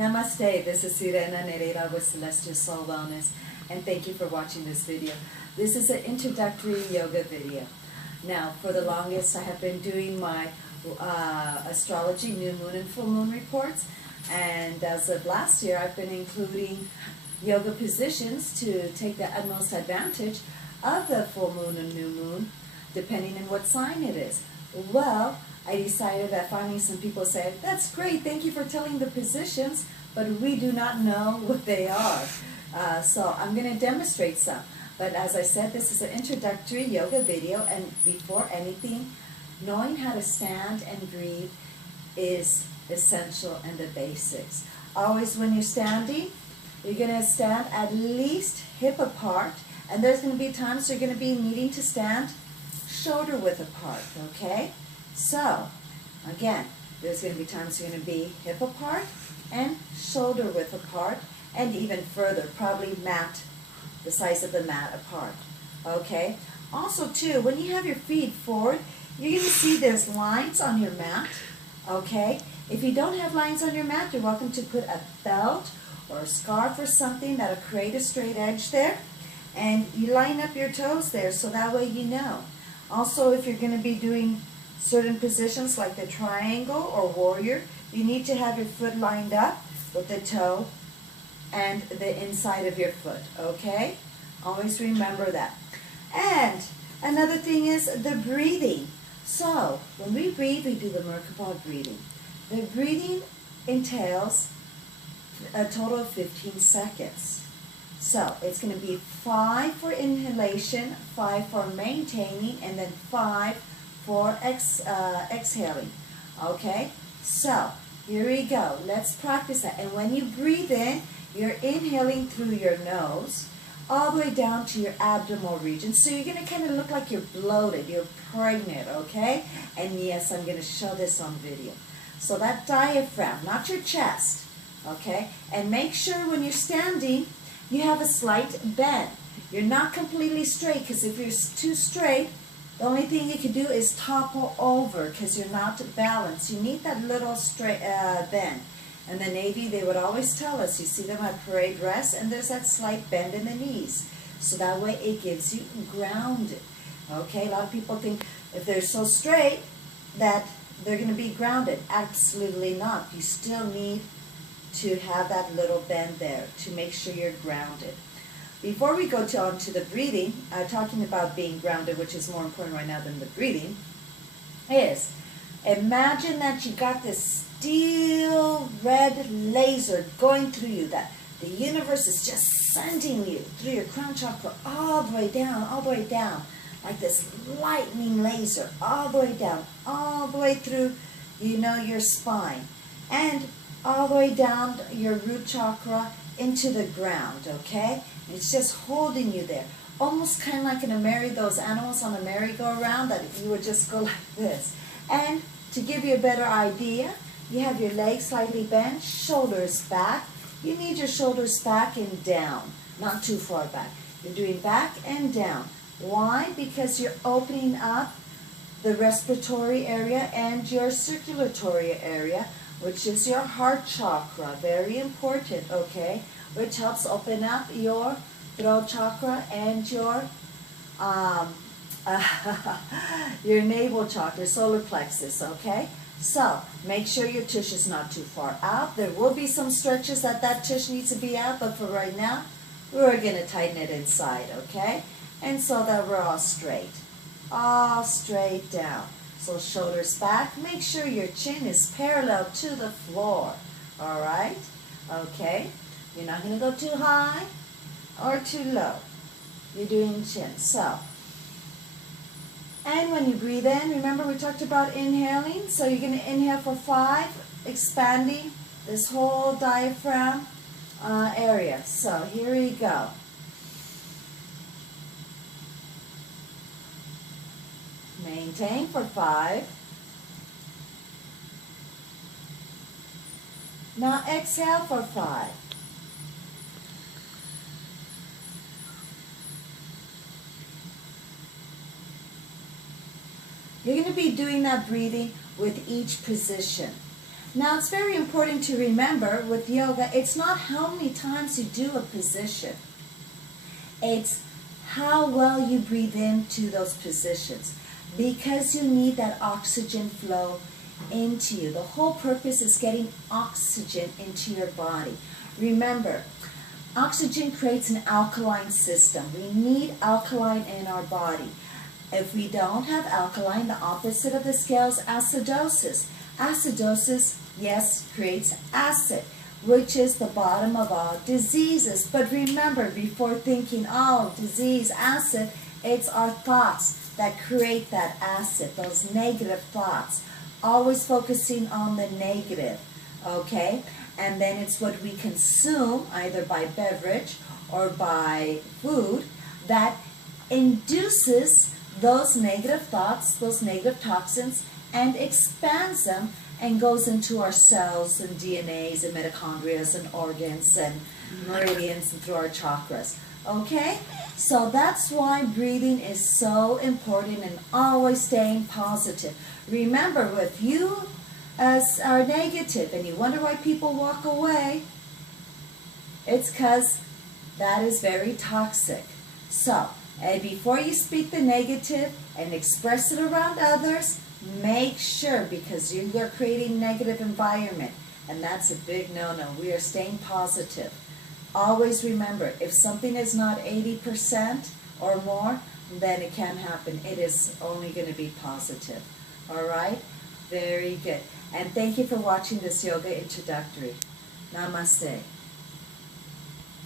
Namaste, this is Sirena Nereida with Celestial Soul Wellness, and thank you for watching this video. This is an introductory yoga video. Now, for the longest, I have been doing my astrology, new moon and full moon reports, and as of last year, I've been including yoga positions to take the utmost advantage of the full moon and new moon, depending on what sign it is. Well, I decided that finally some people say, that's great, thank you for telling the positions, but we do not know what they are. So I'm going to demonstrate some. But as I said, this is an introductory yoga video, and before anything, knowing how to stand and breathe is essential and the basics. Always when you're standing, you're going to stand at least hip apart, and there's going to be times you're going to be needing to stand shoulder width apart, okay? So, again, there's going to be times you're going to be hip apart and shoulder width apart, and even further, probably mat, the size of the mat apart, okay? Also, too, when you have your feet forward, you're going to see there's lines on your mat, okay? If you don't have lines on your mat, you're welcome to put a belt or a scarf or something that'll create a straight edge there, and you line up your toes there so that way you know. Also, if you're going to be doing certain positions like the triangle or warrior, you need to have your foot lined up with the toe and the inside of your foot, okay? Always remember that. And another thing is the breathing. So, when we breathe, we do the Merkaba breathing. The breathing entails a total of 15 seconds. So, it's going to be 5 for inhalation, 5 for maintaining, and then 5 for exhaling. Okay? So, here we go. Let's practice that. And when you breathe in, you're inhaling through your nose all the way down to your abdominal region. So you're going to kind of look like you're bloated, you're pregnant, okay? And yes, I'm going to show this on video. So that diaphragm, not your chest, okay? And make sure when you're standing, you have a slight bend. You're not completely straight, because if you're too straight, the only thing you can do is topple over because you're not balanced. You need that little straight bend. In the Navy, they would always tell us, you see them at parade dress, and there's that slight bend in the knees. So that way it gives you grounded. Okay, a lot of people think if they're so straight that they're going to be grounded. Absolutely not. You still need to have that little bend there to make sure you're grounded. Before we go on to the breathing, talking about being grounded, which is more important right now than the breathing, is imagine that you got this steel red laser going through you, that the universe is just sending you through your crown chakra all the way down, like this lightning laser, all the way through, your spine, and all the way down your root chakra into the ground, okay? It's just holding you there. Almost kind of like those animals on a merry-go-round, that you would just go like this. And to give you a better idea, you have your legs slightly bent, shoulders back. You need your shoulders back and down, not too far back. You're doing back and down. Why? Because you're opening up the respiratory area and your circulatory area, which is your heart chakra. Very important, okay? Which helps open up your throat chakra and your your navel chakra, solar plexus, okay? So, make sure your tush is not too far out. There will be some stretches that tush needs to be out, but for right now, we're going to tighten it inside, okay? And so that we're all straight down. So shoulders back. Make sure your chin is parallel to the floor, all right? Okay? You're not going to go too high or too low. You're doing chin. So, and when you breathe in, remember we talked about inhaling. So you're going to inhale for 5, expanding this whole diaphragm area. So here we go. Maintain for 5. Now exhale for 5. You're going to be doing that breathing with each position. Now, it's very important to remember with yoga, it's not how many times you do a position. It's how well you breathe into those positions, because you need that oxygen flow into you. The whole purpose is getting oxygen into your body. Remember, oxygen creates an alkaline system. We need alkaline in our body. If we don't have alkaline, the opposite of the scale is acidosis. Acidosis, yes, creates acid, which is the bottom of all diseases. But remember, before thinking, oh, disease, acid, it's our thoughts that create that acid, those negative thoughts. Always focusing on the negative, okay? And then it's what we consume, either by beverage or by food, that induces those negative thoughts, those negative toxins, and expands them and goes into our cells and DNAs and mitochondria and organs and meridians and through our chakras. Okay? So that's why breathing is so important, and always staying positive. Remember, if you are negative and you wonder why people walk away, it's because that is very toxic. So, before you speak the negative and express it around others, make sure, because you are creating negative environment, and that's a big no-no. We are staying positive. Always remember, if something is not 80% or more, then it can't happen. It is only going to be positive. All right? Very good. And thank you for watching this yoga introductory. Namaste.